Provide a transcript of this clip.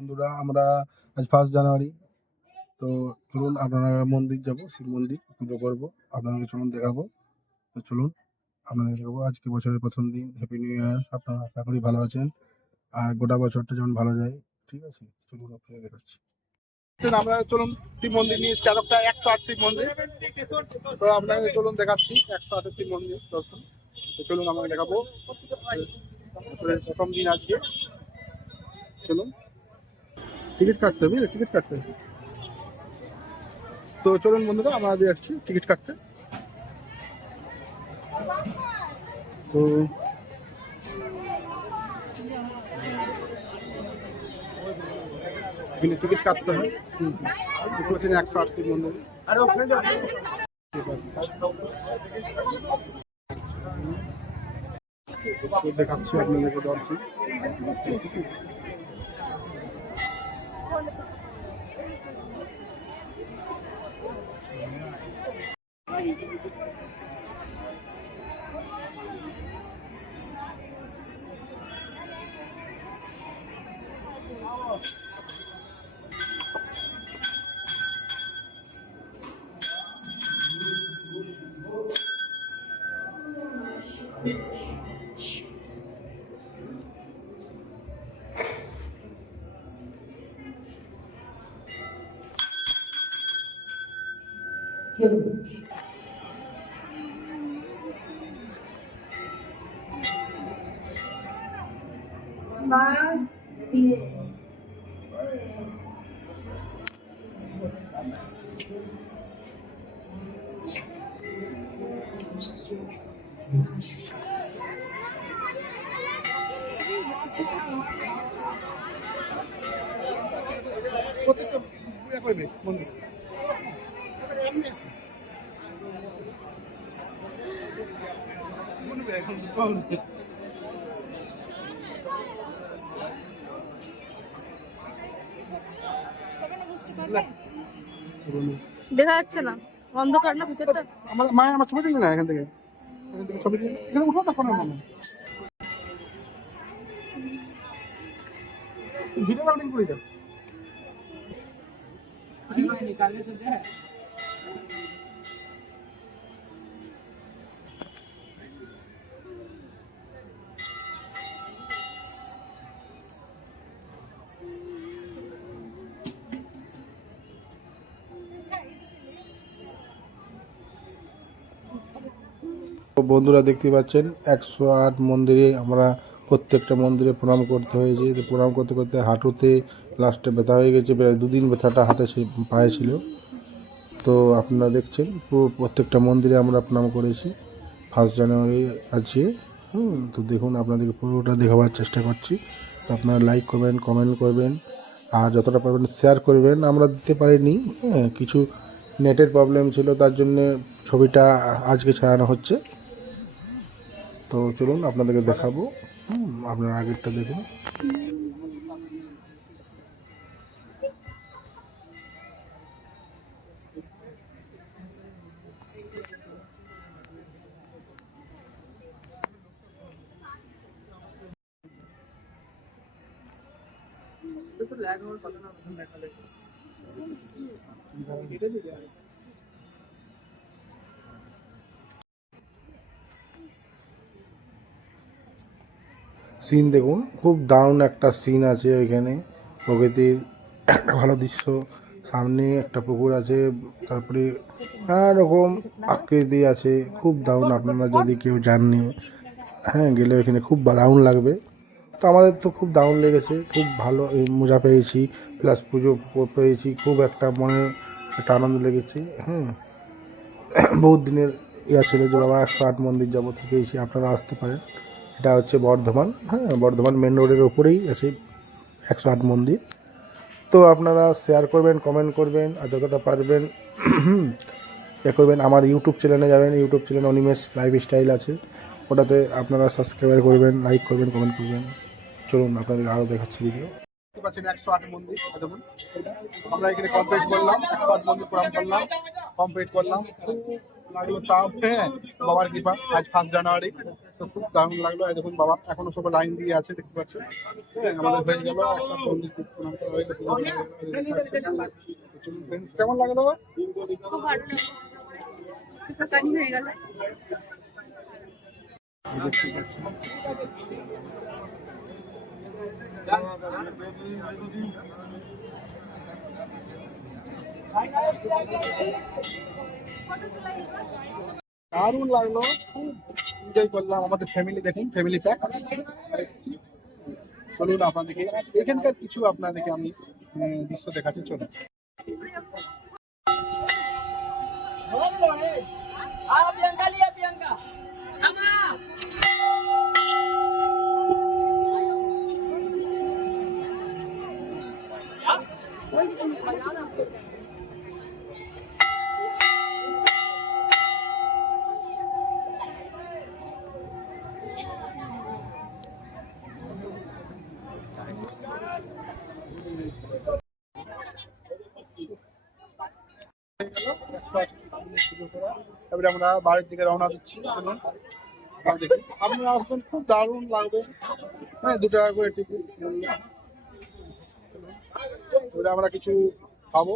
বন্ধুরা আমরা আজ 1 জানুয়ারি। তো চলুন আপনারা মন্দির যাব, শিব মন্দির পুজো করবো, আপনাদেরকে চলুন দেখাবো। তো চলুন আপনাদের দেখাবো। আজকে বছরের প্রথম দিন, হ্যাপি নিউ ইয়ার। আপনারা আশা করি ভালো আছেন আর গোটা বছরটা যেমন ভালো যায়। ঠিক আছে, চলুন আপনাদের দেখাচ্ছি। আমরা চলুন শিব মন্দির নিয়ে এসেছি, আর একটা 108 শিব মন্দির। তো আপনাদের চলুন দেখাচ্ছি 108 শিব মন্দির দর্শন। তো চলুন আমাকে দেখাবো বছরের প্রথম দিন আজকে। চলুন, টিকিট কাটতে হবে, টিকিট কাটতে হবে। তো চলুন বন্ধুরা, আমরা যাচ্ছি টিকিট কাটতে। তো এখানে টিকিট কাটতে হয়। দেখতে পাচ্ছেন 108 মন্দির। দেখাচ্ছি আপনাদেরকে দর্শন। দেখা যাচ্ছে না, অন্ধকার না ভিতরটা। আমার ছবি তুলি না এখান থেকে, ছবি তুলি এখানে উঠো না, কোনো মানে ভিডিও রাউন্ডিং করে দাও। বন্ধুরা দেখতে পাচ্ছেন 108 মন্দিরে আমরা প্রত্যেকটা মন্দিরে প্রণাম করতে হয়েছে। প্রণাম করতে করতে হাঁটুতে লাস্টে ব্যথা হয়ে গেছে, প্রায় 2 দিন ব্যথাটা হাতে পায়ে ছিল। তো আপনারা দেখছেন পুরো প্রত্যেকটা মন্দিরে আমরা প্রণাম করেছি 1 জানুয়ারি আছে। তো দেখুন, আপনাদেরকে পুরোটা দেখাবার চেষ্টা করছি। তো আপনারা লাইক করবেন, কমেন্ট করবেন, আর যতটা পারবেন শেয়ার করবেন। আমরা দিতে পারিনি, কিছু নেটের প্রবলেম ছিল, তার জন্যে ছবিটা আজকে ছাড়ানো হচ্ছে। তো চলুন আপনাদেরকে দেখাবো, আপনারা আগেরটা দেখুন। সিন দেখুন, খুব দারুণ একটা সিন আছে এখানে, প্রকৃতির একটা ভালো দৃশ্য। সামনে একটা পুকুর আছে, তারপরে নানা রকম আকৃতি আছে, খুব দারুণ। আপনারা যদি কেউ যাননি, গেলে এখানে খুব দারুণ লাগবে। তো আমাদের তো খুব দারুণ লেগেছে, খুব ভালো মজা পেয়েছি, প্লাস পুজো পেয়েছি, খুব একটা মনে একটা আনন্দ লেগেছে। বহুত দিনের ইয়া ছিল যে বাবা 108 মন্দির যাবো, থেকেছি। আপনারা আসতে পারেন। এটা হচ্ছে বর্ধমান, বর্ধমান মেন রোডের ওপরেই আছে 108 মন্দির। তো আপনারা শেয়ার করবেন, কমেন্ট করবেন, আর যতটা পারবেন এ করবেন। আমার ইউটিউব চ্যানেলে যাবেন, ইউটিউব চ্যানেল অনিমেষ লাইফস্টাইল আছে, ওটাতে আপনারা সাবস্ক্রাইব করবেন, লাইক করবেন, কমেন্ট করবেন। চলুন আপনাদের আরও দেখাচ্ছি ভিডিও। দেখতে পাচ্ছেন 108 মন্দির, আমরা এখানে কমপ্লিট করলাম, 108 মন্দির প্রণাম করলাম, কমপ্লিট করলাম। লাগলো টাফ, হ্যাঁ বাবার কৃপা। আজ 1 জানুয়ারি, তো খুব দারুণ লাগলো। এই দেখুন বাবা এখনো সবাই লাইন দিয়ে আছে, দেখতে পাচ্ছেন। হ্যাঁ আমাদের হয়ে গেল একসাথে মন্দির প্রণাম করা হয়ে গেল, পূজা করা হয়ে গেল। চলুন ফ্রেন্ডস, কেমন লাগলো? খুব ভালো লাগলো। কিছু কানি হয়ে গেল। দেখতে পাচ্ছেন। দারুণ লাগলো, খুব এনজয় করলাম। আমাদের ফ্যামিলি, দেখুন ফ্যামিলি প্যাক এসেছি। চলুন আপনাদেরকে এখানকার কিছু আপনাদেরকে আমি দৃশ্য দেখাচ্ছি, চলুন। এবারে আমরা বাড়ির দিকে রওনা দিচ্ছি, চলুন দেখি। আপনারা আসবেন, খুব দারুণ লাগবে। হ্যাঁ 2 টাকা করে টিকিট। এবারে আমরা কিছু খাবো।